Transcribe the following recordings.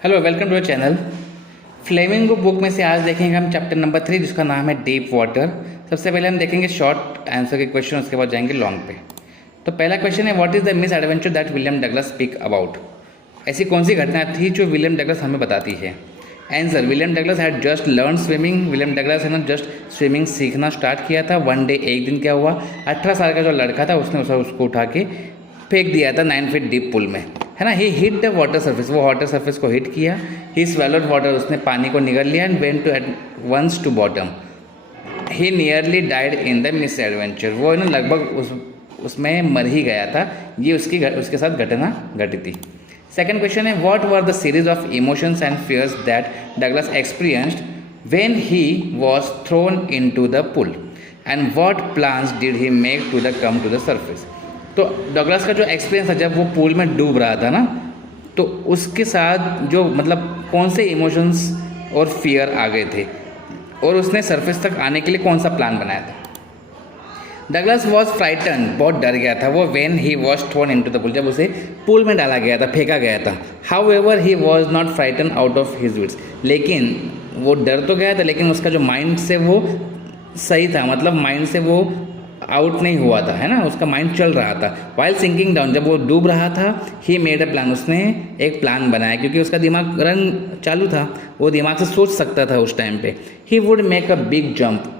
Hello, welcome to channel. Flamingo book में से आज देखेंगे हम चैप्टर नंबर 3 जिसका नाम है डीप वाटर। सबसे पहले हम देखेंगे शॉर्ट आंसर के क्वेश्चन, उसके बाद जाएंगे लॉन्ग पे। तो पहला क्वेश्चन है, what is the miss adventure that William Douglas speak about. ऐसी कौन सी घटना थी जो विलियम डगलस हमें बताती है। Answer, William Douglas had just learn swimming. William Douglas है ना जस्ट स्विमिंग सीखना स्टार्ट किया था। वन डे, एक दिन क्या हुआ, 18 साल का जो लड़का था उसने उसको उठा के फेंक दिया था 9 फीट डीप पुल में, है ना। He hit the water surface, वो वाटर सरफेस को हिट किया। ही स्वेलोड वाटर, उसने पानी को निगल लिया। And went to at once to bottom. He nearly died in the misadventure, वो है ना लगभग उसमें मर ही गया था। ये उसके साथ घटना घटी थी। सेकेंड क्वेश्चन है, what were the series of emotions and fears that Douglas experienced when he was thrown in to the pool and what plans did he make to the come to the surface. तो Douglas का जो experience था जब वो pool में डूब रहा था ना, तो उसके साथ जो मतलब कौन से इमोशंस और फियर आ गए थे और उसने सरफेस तक आने के लिए कौन सा प्लान बनाया था। डगलस वॉज फ्राइटन, बहुत डर गया था वो। When he was thrown in to the pool, जब उसे पुल में डाला गया था, फेंका गया था। However he was not frighten out of his wits, लेकिन वो डर तो गया था लेकिन उसका जो माइंड से वो सही था, मतलब माइंड से वो आउट नहीं हुआ था, है ना, उसका माइंड चल रहा था। वाइल सिंकिंग डाउन, जब वो डूब रहा था, ही मेड अ प्लान, उसने एक प्लान बनाया क्योंकि उसका दिमाग रन चालू था, वो दिमाग से सोच सकता था उस टाइम पे। He would make a big jump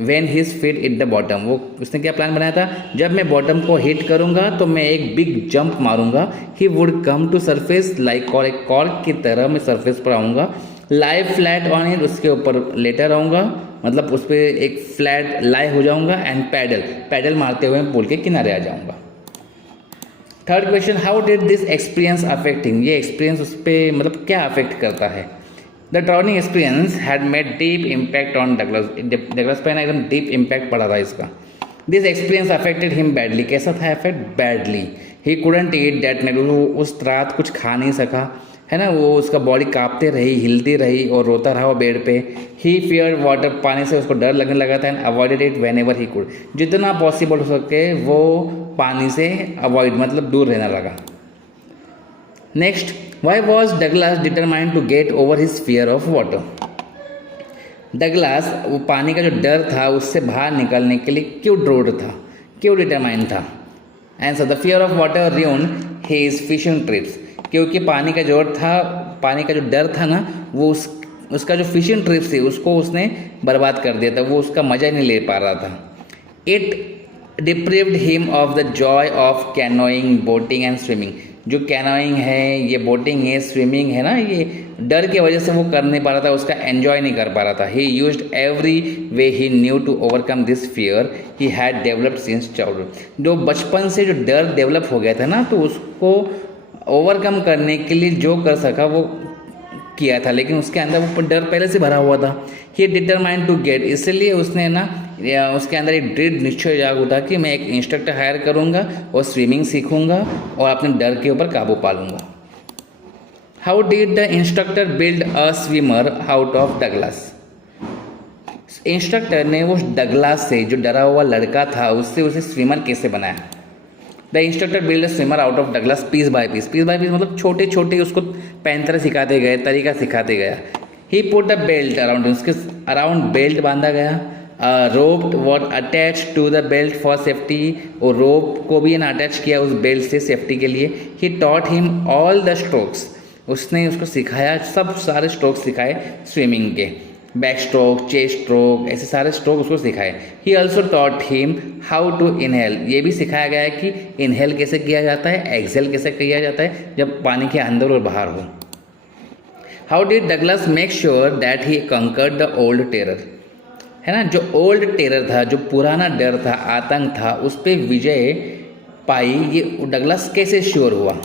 when his feet it the bottom, वो उसने क्या प्लान बनाया था, जब मैं बॉटम को हिट करूंगा तो मैं एक बिग जंप मारूंगा। He would come to surface like एक कॉर्क की तरह मैं सरफेस पर आऊँगा। लाई फ्लैट ऑन इट, उसके ऊपर लेटा रहूँगा, मतलब उस पर एक फ्लैट लाई हो जाऊंगा। एंड पैडल मारते हुए पुल के किनारे आ जाऊंगा। Third question, how did this experience affecting, ये एक्सपीरियंस उस पर मतलब क्या अफेक्ट करता है। The drowning experience had made deep impact on Douglas, Douglas पे ना एकदम डीप इम्पैक्ट पड़ा था इसका। This experience affected him badly, कैसा था effect, badly. He couldn't eat that night, वो उस रात कुछ खा नहीं सका, है ना, वो उसका बॉडी कांपते रही, हिलती रही और रोता रहा वो बेड पे। ही फियर वाटर, पानी से उसको डर लगने लगा था। And avoided it when ever he could, जितना पॉसिबल हो सके वो पानी से अवॉइड मतलब दूर रहने लगा। Next, why was Douglas determined to get over his fear of water. Douglas वो पानी का जो डर था उससे बाहर निकलने के लिए क्यों ड्रोड था, क्यों डिटरमाइंड था। Answer, the fear of water ruin his fishing trips, क्योंकि पानी का जो था, पानी का जो डर था ना, वो उसका जो फिशिंग ट्रिप्स थी उसको उसने बर्बाद कर दिया था, वो उसका मज़ा नहीं ले पा रहा था। It deprived him of the joy of canoeing, boating and swimming, जो कैनोइंग है, ये बोटिंग है, स्विमिंग है ना, ये डर की वजह से वो कर नहीं पा रहा था, उसका एन्जॉय नहीं कर पा रहा था। He used every way he knew to overcome this fear he had developed since childhood, जो बचपन से जो डर डेवलप हो गया था ना, तो उसको ओवरकम करने के लिए जो कर सका वो किया था, लेकिन उसके अंदर वो डर पहले से भरा हुआ था। ही डिटरमाइंड टू गेट, इसलिए उसने ना उसके अंदर एक दृढ़ निश्चय जाग उठा कि मैं एक इंस्ट्रक्टर हायर करूंगा और स्विमिंग सीखूंगा और अपने डर के ऊपर काबू पा लूंगा। How did the instructor build a swimmer out of Douglas, instructor ने उस डगलस से, जो डरा हुआ लड़का था, उससे उसे स्विमर कैसे बनाया। The instructor build swimmer out of Douglas piece by piece, piece by piece मतलब छोटे छोटे उसको पैंतरे सिखाते गए, तरीका सिखाते गया। He put the belt around, उसके अराउंड बेल्ट बांधा गया। Rope was attach to the belt for safety, और रोप को भी अटैच किया उस बेल्ट से सेफ्टी के लिए। He taught him all the strokes, उसने उसको सिखाया, सब सारे स्ट्रोक्स सिखाए स्विमिंग के, बैक स्ट्रोक, चेस्ट स्ट्रोक, ऐसे सारे स्ट्रोक उसको सिखाए। He also taught him how to inhale, ये भी सिखाया गया है कि इनहेल कैसे किया जाता है, एक्सेल कैसे किया जाता है जब पानी के अंदर और बाहर हो। How did Douglas make sure that he conquered the old terror, है ना, जो ओल्ड टेरर था, जो पुराना डर था, आतंक था, उस पर विजय पाई, ये डगलस कैसे श्योर हुआ।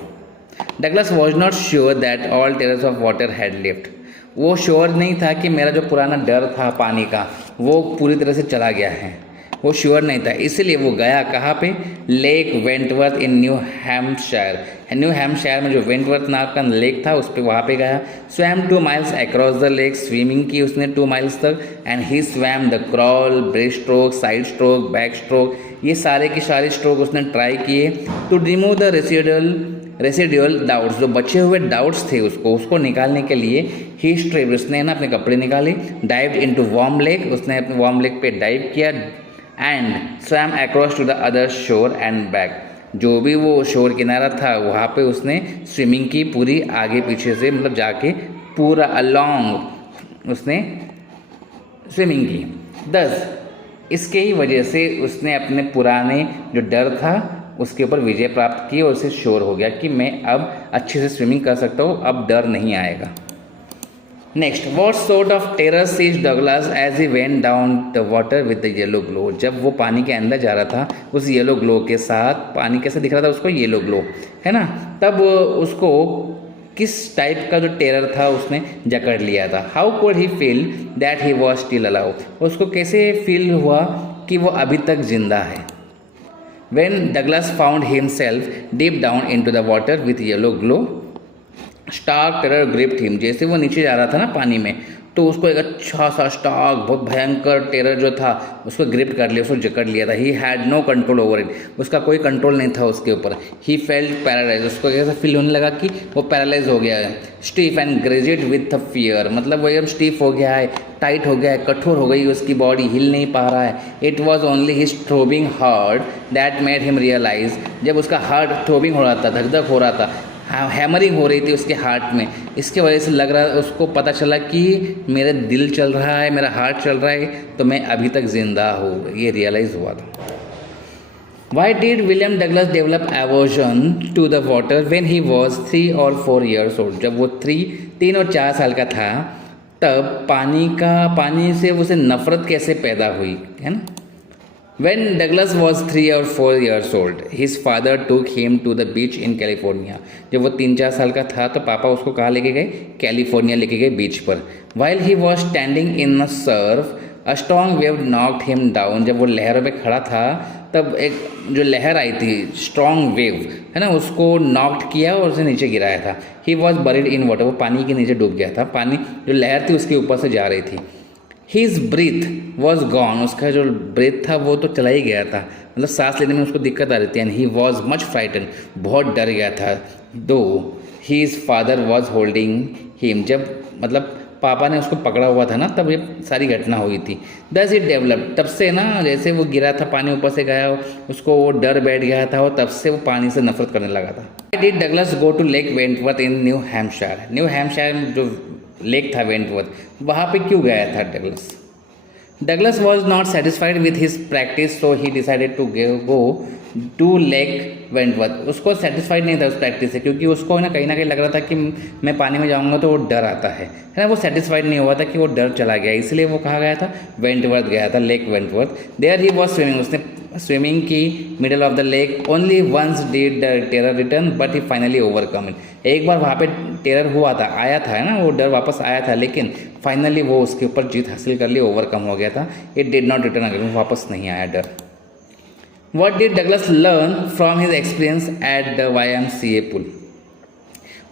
Douglas was not sure that all terrors of water had lift, वो श्योर नहीं था कि मेरा जो पुराना डर था पानी का वो पूरी तरह से चला गया है, वो श्योर नहीं था। इसलिए वो गया कहाँ पे, लेक वेंटवर्थ इन न्यू हैम्पशायर, न्यू हैम्पशायर में जो वेंटवर्थ नाम का लेक था उस पर वहाँ पे गया। Swam 2 miles across the lake, swimming की उसने 2 माइल्स तक। And he swam the crawl, breast stroke, side stroke, back stroke, ये सारे के सारे स्ट्रोक उसने ट्राई किए। To remove the residual residual doubts, जो बचे हुए डाउट्स थे उसको निकालने के लिए ही स्ट्रेव, उसने ना अपने कपड़े निकाले, डाइव्ड इनटू वार्म लेक, उसने अपने वार्म लेक पे डाइव किया, and swam across to the other shore and back, जो भी वो शोर किनारा था वहाँ पे उसने स्विमिंग की, पूरी आगे पीछे से मतलब जाके पूरा अलोंग उसने स्विमिंग की। 10 इसके ही वजह से उसने अपने पुराने जो डर था उसके ऊपर विजय प्राप्त की और उसे श्योर हो गया कि मैं अब अच्छे से स्विमिंग कर सकता हूँ, अब डर नहीं आएगा। Next, what sort of terror seize Douglas as he went down the water with the yellow glow, जब वो पानी के अंदर जा रहा था उस येलो ग्लो के साथ, पानी कैसा दिख रहा था उसको, येलो ग्लो है ना, तब उसको किस टाइप का जो टेरर था उसने जकड़ लिया था। How could he feel that he was still allow, उसको कैसे फील हुआ कि वो अभी तक जिंदा है। When Douglas found himself deep down into the water with yellow glow, stark terror gripped him, जैसे वो नीचे जा रहा था ना पानी में, तो उसको एक अच्छा सा स्टार्क बहुत भयंकर टेरर जो था उसको ग्रिप्ट कर लिया, उसको जकड़ लिया था। He had no control over it, उसका कोई कंट्रोल नहीं था उसके ऊपर। ही फेल्ट पैरालाइज, उसको कैसा फील होने लगा कि वो पैरालाइज हो गया है। स्टीफ एंड ग्रेजिड विथ फियर, मतलब वो एकदम स्टीफ हो गया है, टाइट हो गया है, कठोर हो गई उसकी बॉडी, हिल नहीं पा रहा है। It was only his throbbing heart that made him realise, जब उसका हार्ट थ्रोबिंग हो रहा था, धक धक हो रहा था, हैमरिंग हो रही थी उसके हार्ट में, इसके वजह से लग रहा, उसको पता चला कि मेरा दिल चल रहा है, मेरा हार्ट चल रहा है, तो मैं अभी तक जिंदा हूँ, ये रियलाइज़ हुआ था। Why did William Douglas develop aversion to the water when he was 3 or 4 years old? जब वो 3 और 4 साल का था तब पानी से उसे नफरत कैसे पैदा हुई, है ना। When Douglas was 3 or 4 years old, his father took him to the beach in California. जब वो 3-4 साल का था तो पापा उसको कहाँ लेके गए, कैलिफोर्निया लेके गए बीच पर। While he was standing in the surf, a strong wave knocked him down. जब वो लहरों पे खड़ा था तब एक जो लहर आई थी, स्ट्रॉन्ग वेव है ना, उसको नॉक्ड किया और उसे नीचे गिराया था। He was buried in water, वो पानी के नीचे डूब गया था, पानी जो लहर थी उसके ऊपर से जा रही थी। His breath was gone, उसका जो ब्रेथ था वो तो चला ही गया था, मतलब सांस लेने में उसको दिक्कत आ रही थी। And he was much frighten, बहुत डर गया था। दो his father was holding him, जब मतलब पापा ने उसको पकड़ा हुआ था ना तब ये सारी घटना हुई थी। Thus it developed, तब से ना जैसे वो गिरा था पानी ऊपर से गया, उसको वो डर बैठ गया था और तब से वो पानी से नफरत करने लगा था। Why did Douglas go to Lake Wentworth in New Hampshire? New Hampshire में जो लेक था वेंटवर्थ, वहाँ पे क्यों गया था Douglas? Douglas was not satisfied with his practice, so he decided to go to lake Wentworth. उसको सेटिस्फाइड नहीं था उस प्रैक्टिस से, क्योंकि उसको ना कहीं लग रहा था कि मैं पानी में जाऊँगा तो वो डर आता है ना, वो सेटिस्फाइड नहीं हुआ था कि वो डर चला गया, इसलिए वो कहाँ गया था, वेंटवर्थ गया था, lake Wentworth. There he was swimming, उसने स्विमिंग की middle of the lake. Only once did terror return but he finally overcome it, एक बार वहाँ पे टेरर हुआ था, आया था ना, वो डर वापस आया था, लेकिन फाइनली वो उसके ऊपर जीत हासिल कर ली, ओवरकम हो गया था। It did not return again, वापस नहीं आया डर। What did Douglas learn from his experience at the YMCA pool?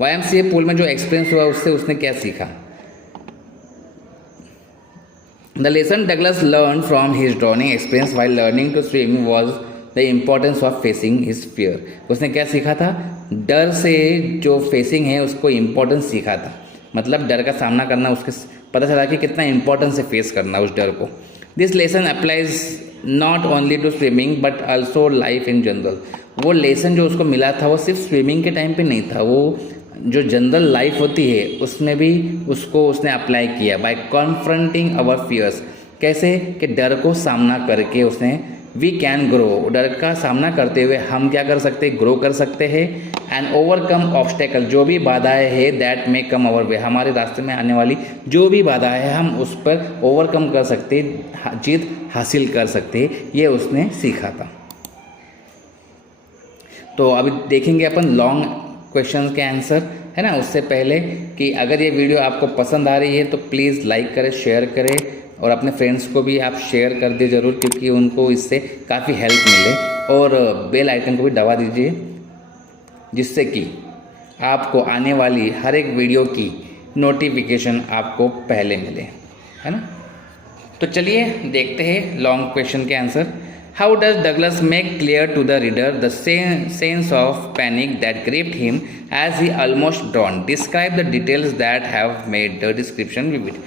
YMCA pool में जो एक्सपीरियंस हुआ उससे उसने क्या सीखा? The lesson Douglas learned from his drowning experience while learning to swim was the importance of facing his fear. उसने क्या सीखा था? डर से जो फेसिंग है उसको इम्पोर्टेंस सीखा था, मतलब डर का सामना करना, उसके पता चला कि कितना इम्पोर्टेंस से फेस करना उस डर को। This lesson applies not only to swimming but also life in general. वो लेसन जो उसको मिला था वो सिर्फ स्विमिंग के टाइम पे नहीं था, वो जो जनरल लाइफ होती है उसमें भी उसको उसने अप्लाई किया। बाय कॉन्फ्रंटिंग अवर फियर्स, कैसे कि डर को सामना करके उसने वी कैन ग्रो, डर का सामना करते हुए हम क्या कर सकते हैं, ग्रो कर सकते हैं। एंड ओवरकम ऑब्स्टेकल, जो भी बाधाएं हैं दैट मे कम अवर वे, हमारे रास्ते में आने वाली जो भी बाधाएं हैं हम उस पर ओवरकम कर सकते, जीत हासिल कर सकते, ये उसने सीखा था। तो अभी देखेंगे अपन लॉन्ग क्वेश्चंस के आंसर, है ना। उससे पहले कि अगर ये वीडियो आपको पसंद आ रही है तो प्लीज़ लाइक करें, शेयर करें और अपने फ्रेंड्स को भी आप शेयर कर दीजिए ज़रूर, क्योंकि उनको इससे काफ़ी हेल्प मिले। और बेल आइकन को भी दबा दीजिए जिससे कि आपको आने वाली हर एक वीडियो की नोटिफिकेशन आपको पहले मिले, है ना। तो चलिए देखते हैं लॉन्ग क्वेश्चन के answer. How does Douglas make clear to the reader the sense of panic that gripped him as he almost drowned? Describe the details that have made the description vivid.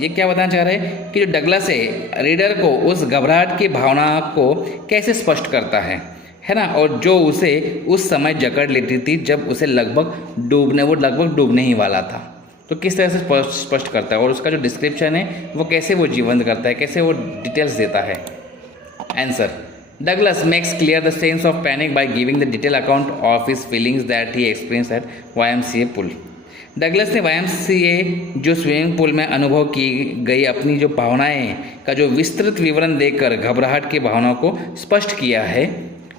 ये क्या बताना चाह रहे हैं कि जो Douglas है रीडर को उस घबराहट की भावना को कैसे स्पष्ट करता है ना, और जो उसे उस समय जकड़ लेती थी जब उसे वो लगभग डूबने ही वाला था। तो किस तरह से स्पष्ट करता है और उसका जो डिस्क्रिप्शन है वो कैसे वो जीवंत करता है, कैसे वो डिटेल्स देता है। Answer, Douglas makes clear the sense of panic by giving the detail account of his feelings that he experience at YMCA pool. Douglas ने YMCA जो स्विमिंग पूल में अनुभव की गई अपनी जो भावनाएं का जो विस्तृत विवरण देकर घबराहट की भावनाओं को स्पष्ट किया है।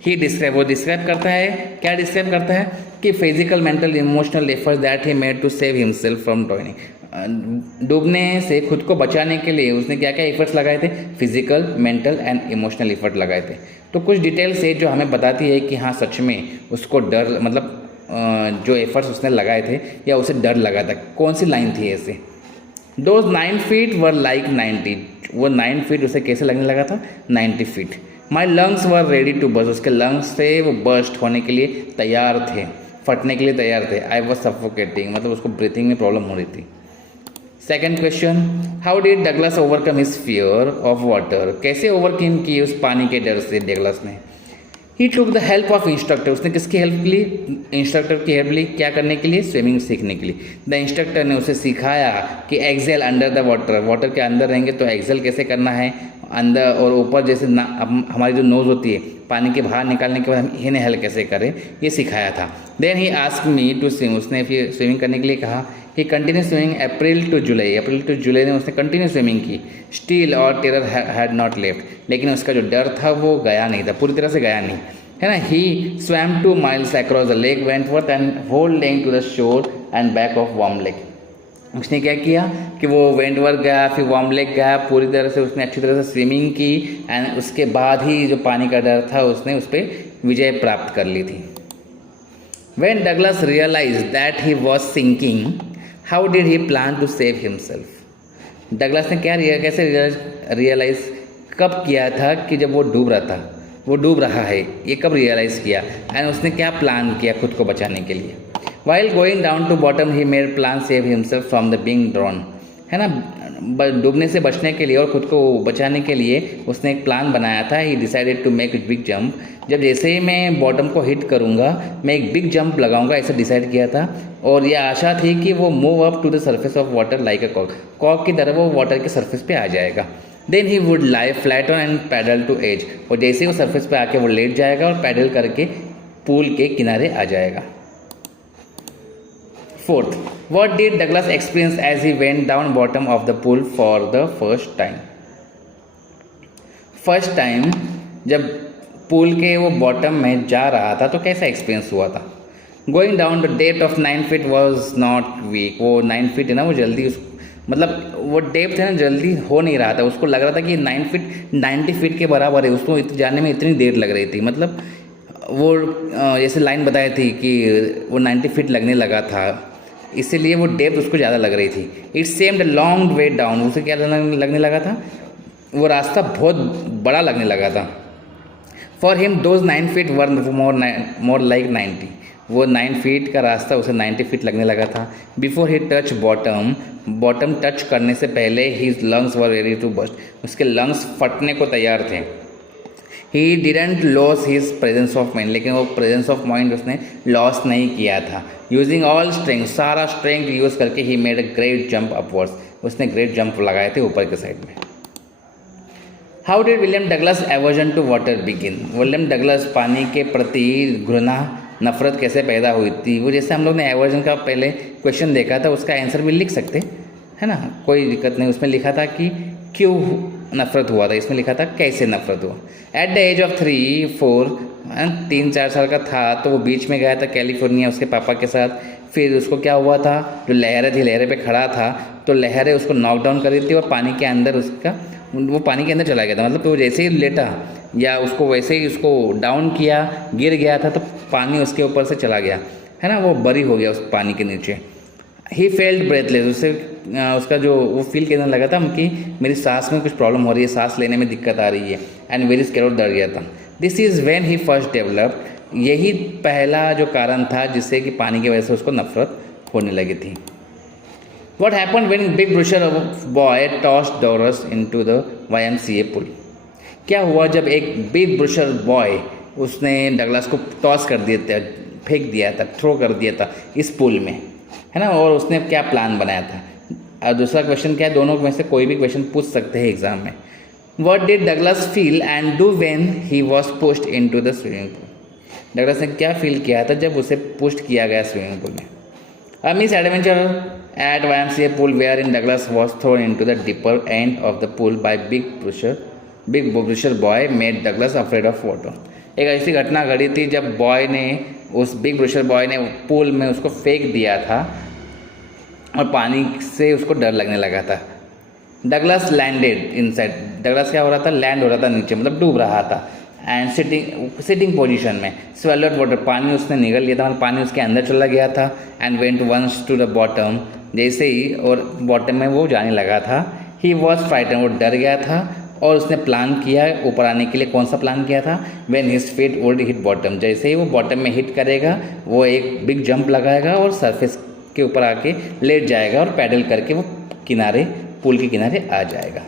वो डिस्क्राइब करता है, क्या डिस्क्राइब करता है कि physical mental emotional efforts that he made to save himself from drowning. डूबने से खुद को बचाने के लिए उसने क्या क्या एफर्ट्स लगाए थे, physical mental and emotional effort लगाए थे। तो कुछ डिटेल्स है जो हमें बताती है कि हाँ सच में उसको डर, मतलब जो एफर्ट्स उसने लगाए थे या उसे डर लगा था। कौन सी लाइन थी ऐसे, दोज 9 feet वर लाइक 90, वो 9 feet उसे कैसे लगने लगा था, 90 feet। My lungs were ready to burst, उसके लंग्स से वो बस्ट होने के लिए तैयार थे, फटने के लिए तैयार थे। आई वॉज सफोकेटिंग, मतलब उसको ब्रीथिंग में प्रॉब्लम हो रही थी। Second question, how did Douglas overcome his fear of water, कैसे ओवरकम की उस पानी के डर से डगलस ने। He took the help of instructor, उसने किसकी हेल्प ली, इंस्ट्रक्टर की हेल्प ली, क्या करने के लिए, स्विमिंग सीखने के लिए। द इंस्ट्रक्टर ने उसे सिखाया कि exhale under the water, water के अंदर रहेंगे तो एक्सेल कैसे करना है, अंदर और ऊपर जैसे हमारी जो नोज़ होती है पानी के बाहर निकालने के बाद हम इनहेल कैसे करें, ये सिखाया था। Then he ask me to swim, उसने फिर स्विमिंग करने के लिए कहा। He continue swimming April to July में उसने कंटिन्यू स्विमिंग की। स्टिल और टेरर हैड नॉट लेफ्ट, लेकिन उसका जो डर था वो गया नहीं था, पूरी तरह से गया नहीं, है ना। He swam 2 miles across the lake Wentworth and whole length to the shore and back of warm lake. उसने क्या किया कि वो वेंटवर्थ गया, फिर वार्म लेक गया, पूरी तरह से उसने अच्छी तरह से स्विमिंग की एंड उसके बाद ही जो पानी का डर था उसने उस पर विजय प्राप्त कर ली थी। When Douglas realized that he was sinking, how did he plan to save himself? Douglas ने कैसे रियलाइज कब किया था कि जब वो डूब रहा है, ये कब रियलाइज़ किया एंड उसने क्या प्लान किया खुद को बचाने के लिए। While going down to bottom, he made plan save himself from the being drowned, है ना। डूबने से बचने के लिए और खुद को बचाने के लिए उसने एक प्लान बनाया था। He decided to make big jump, जब जैसे ही मैं बॉटम को हिट करूँगा मैं एक बिग जंप लगाऊंगा, ऐसा डिसाइड किया था। और ये आशा थी कि वो move up to the surface of water like a कॉक की तरह वो वाटर के सर्फेस पे आ जाएगा। Then he would lie flat on and paddle to edge, और जैसे ही वो सर्फेस पे आके वो लेट जाएगा और पैडल करके पूल के किनारे आ जाएगा। Fourth, what did Douglas experience as he went down bottom of the pool for the first time? First time जब पूल के वो बॉटम में जा रहा था तो कैसा एक्सपीरियंस हुआ था। Going down the depth of 9 feet was not weak, वो 9 feet है ना वो जल्दी मतलब वो डेप्थ है ना जल्दी हो नहीं रहा था, उसको लग रहा था कि 9 feet 90 feet के बराबर है, उसको जाने में इतनी देर लग रही थी। मतलब वो जैसे लाइन बताई थी कि वो 90 feet लगने लगा था, इसीलिए वो डेप्थ उसको ज़्यादा लग रही थी। इट सेम्ड लॉन्ग वे डाउन, उसे क्या लगने लगा था, वो रास्ता बहुत बड़ा लगने लगा था। For him those 9 feet were more like 90, वो 9 feet का रास्ता उसे 90 feet लगने लगा था। Before he touch bottom touch करने से पहले his lungs were ready to burst, उसके लंग्स फटने को तैयार थे। He didn't lose his presence of mind, लेकिन वो प्रेजेंस ऑफ माइंड उसने लॉस नहीं किया था। यूजिंग ऑल स्ट्रेंथ, सारा स्ट्रेंथ यूज़ करके he made a great jump upwards, उसने ग्रेट जंप लगाए थे ऊपर के साइड में। How did William Douglas aversion to water begin, William Douglas पानी के प्रति घृणा नफरत कैसे पैदा हुई थी। वो जैसे हम लोग ने एवर्जन का पहले क्वेश्चन देखा था उसका आंसर भी लिख सकते है ना, कोई दिक्कत नहीं। उसमें लिखा था कि क्यों नफरत हुआ था, इसमें लिखा था कैसे नफरत हुआ। एट द एज ऑफ 3-4 साल का था तो वो बीच में गया था कैलिफोर्निया उसके पापा के साथ। फिर उसको क्या हुआ था, जो लहरें थी लहरें पे खड़ा था तो लहरें उसको नॉक डाउन कर दी थी और पानी के अंदर वो पानी के अंदर चला गया था। मतलब तो जैसे ही लेटा या उसको वैसे ही उसको डाउन किया, गिर गया था तो पानी उसके ऊपर से चला गया, है ना, वो बरी हो गया उस पानी के नीचे। ही फेल्ट ब्रेथलेस, उससे उसका जो वो फील करने लगा था कि मेरी सांस में कुछ प्रॉब्लम हो रही है, सांस लेने में दिक्कत आ रही है, एंड वेरी स्कैर्ड, डर गया था। This is when he first developed, यही पहला जो कारण था जिससे कि पानी की वजह से उसको नफरत होने लगी थी। What happened when big brusher boy tossed Doris into the YMCA pool? क्या हुआ जब एक बिग ब्रुशर बॉय उसने डगलास को टॉस कर दिया था, फेंक दिया था, थ्रो कर दिया था इस पूल में, है ना, और उसने क्या प्लान बनाया था। और दूसरा क्वेश्चन क्या है, दोनों में से कोई भी क्वेश्चन पूछ सकते हैं एग्जाम में। What did Douglas feel and do when he was pushed into the swimming pool? Douglas ने क्या फील किया था जब उसे पुस्ट किया गया स्विमिंग पूल में। A misadventure at YMCA pool wherein Douglas was thrown into the deeper end of the pool by big brusher boy made Douglas afraid of water. एक ऐसी घटना घटी थी जब बॉय ने, उस बिग ब्रुशर बॉय ने पूल में उसको फेंक दिया था और पानी से उसको डर लगने लगा था। डगलस लैंडेड इनसाइड, डगलस क्या हो रहा था, लैंड हो रहा था नीचे, मतलब डूब रहा था। एंड सिटिंग पोजीशन में, स्वेलड वाटर, पानी उसने निगल लिया था, मतलब पानी उसके अंदर चला गया था। And went once to the bottom, जैसे ही और बॉटम में वो जाने लगा था। ही वॉज फ्राइटन, वो डर गया था और उसने प्लान किया ऊपर आने के लिए। कौन सा प्लान किया था, when his feet would hit bottom, जैसे ही वो बॉटम में हिट करेगा वो एक बिग जंप लगाएगा और सरफेस के ऊपर आके लेट जाएगा और पैडल करके वो किनारे, पूल के किनारे आ जाएगा।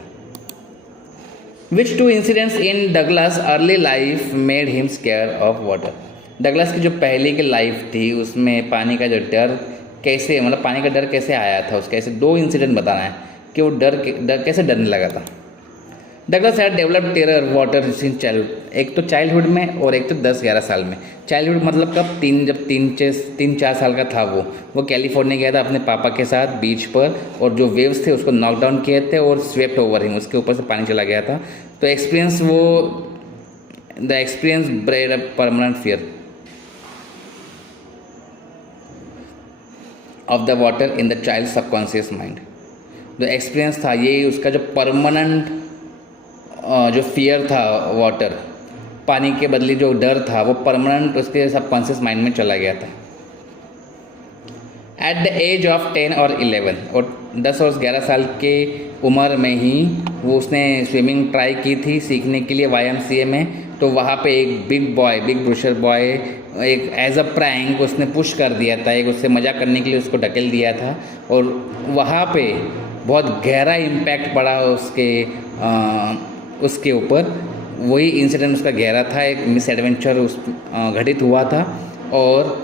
Which two incidents in Douglas' early life made him scared of water? Douglas की जो पहले की लाइफ थी उसमें पानी का जो डर कैसे, मतलब पानी का डर कैसे आया था उसका, ऐसे दो इंसिडेंट बताना है कि वो डर कैसे डरने लगा था। Douglas had developed terror water since childhood, एक तो चाइल्डहुड में और एक तो 10-11 साल में। चाइल्डहुड मतलब कब, जब 3-4 साल का था वो कैलिफोर्निया गया था अपने पापा के साथ बीच पर, और जो वेव्स थे उसको नॉक डाउन किए थे और स्वेप्ट ओवर हिम, उसके ऊपर से पानी चला गया था। तो the experience bread a permanent fear of the water in the child subconscious mind. जो एक्सपीरियंस था ये उसका जो परमानेंट जो फियर था वाटर, पानी के बदले जो डर था वो परमानेंट उसके सबकॉन्शियस माइंड में चला गया था। एट द एज ऑफ 10 और 11, और 10 और 11 साल के उम्र में ही वो उसने स्विमिंग ट्राई की थी सीखने के लिए YMCA में। तो वहाँ पे एक बिग ब्रुशर बॉय एक एज अ प्रैंक उसने पुश कर दिया था, एक उससे मजाक करने के लिए उसको ढकेल दिया था, और वहाँ पे बहुत गहरा इम्पैक्ट पड़ा उसके ऊपर। वही इंसिडेंट उसका गहरा था, एक मिस एडवेंचर घटित हुआ था, और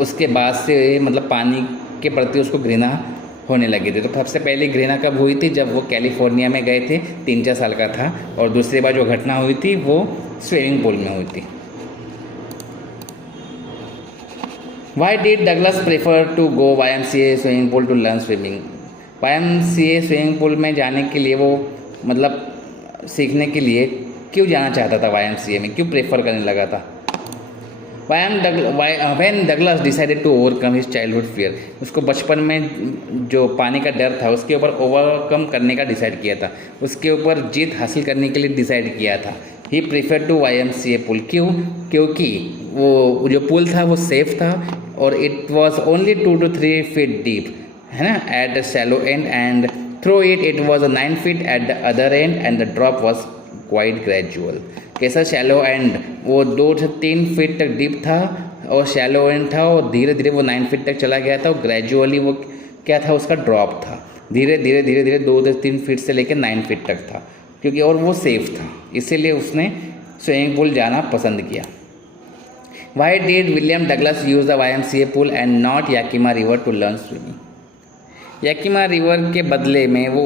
उसके बाद से मतलब पानी के प्रति उसको घृणा होने लगी थी। तो सबसे पहले घृणा कब हुई थी, जब वो कैलिफोर्निया में गए थे, 3-4 साल का था, और दूसरी बार जो घटना हुई थी वो स्विमिंग पूल में हुई थी। Why did Douglas prefer to go YMCA swimming pool to learn swimming? YMCA swimming pool में जाने के लिए वो मतलब सीखने के लिए क्यों जाना चाहता था, YMCA में क्यों प्रेफर करने लगा था? When Douglas decided to overcome his childhood fear, उसको बचपन में जो पानी का डर था उसके ऊपर ओवरकम करने का डिसाइड किया था, उसके ऊपर जीत हासिल करने के लिए डिसाइड किया था। ही प्रेफर टू YMCA पूल, क्यों? क्योंकि वो जो पूल था वो सेफ था और it was only 2 to 3 feet deep, है ना, at the shallow and, and through it was 9 feet at the other and, and the drop was quite gradual. कैसा शैलो एंड, वो 2 से 3 फीट तक डीप था और शैलो एंड था, और धीरे धीरे वो 9 फीट तक चला गया था, और ग्रेजुअली वो क्या था, उसका ड्रॉप था, धीरे धीरे 2 से 3 फीट से लेकर 9 फीट तक था, क्योंकि और वो सेफ था, इसीलिए उसने स्विमिंग पूल जाना पसंद किया। Why did William Douglas use the YMCA pool and not Yakima river to learn swimming? Yakima river के बदले में वो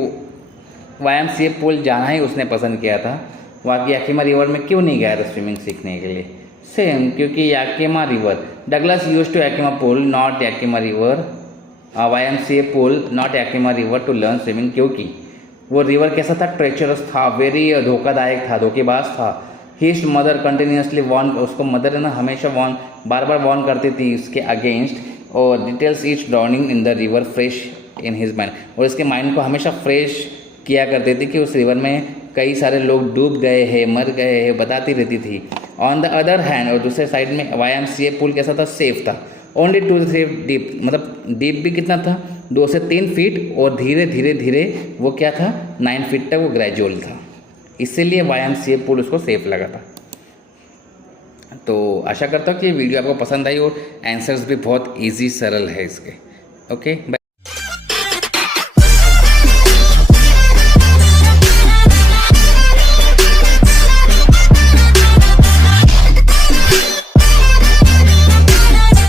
YMCA पूल जाना ही उसने पसंद किया था। वहाँ याकिमा रिवर में क्यों नहीं गया था स्विमिंग सीखने के लिए? सेम, क्योंकि Yakima river, Douglas use to Yakima pool not Yakima river, YMCA pool not Yakima river to learn swimming, क्योंकि वो रिवर कैसा था, ट्रेचरस था, वेरी धोखादायक था, धोखेबाज था। हिज मदर कंटिन्यूसली वॉर्न, उसको मदर है ना हमेशा बार बार वॉर्न करती थी इसके अगेंस्ट, और details each drowning in the river fresh in his mind, और इसके माइंड को हमेशा फ्रेश किया करती थी कि उस रिवर में कई सारे लोग डूब गए हैं, मर गए हैं, बताती रहती थी। ऑन द अदर हैंड, और दूसरे साइड में YMCA पूल कैसा था, सेफ था, ओनली 2 से 3 डीप, मतलब डीप भी कितना था, 2 से 3 फीट और धीरे धीरे धीरे वो क्या था 9 फीट तक वो ग्रेजुअल था, इसीलिए YMCA पूल उसको सेफ लगा था। तो आशा करता हूँ कि ये वीडियो आपको पसंद आई और आंसर्स भी बहुत इजी सरल है इसके। Okay bye.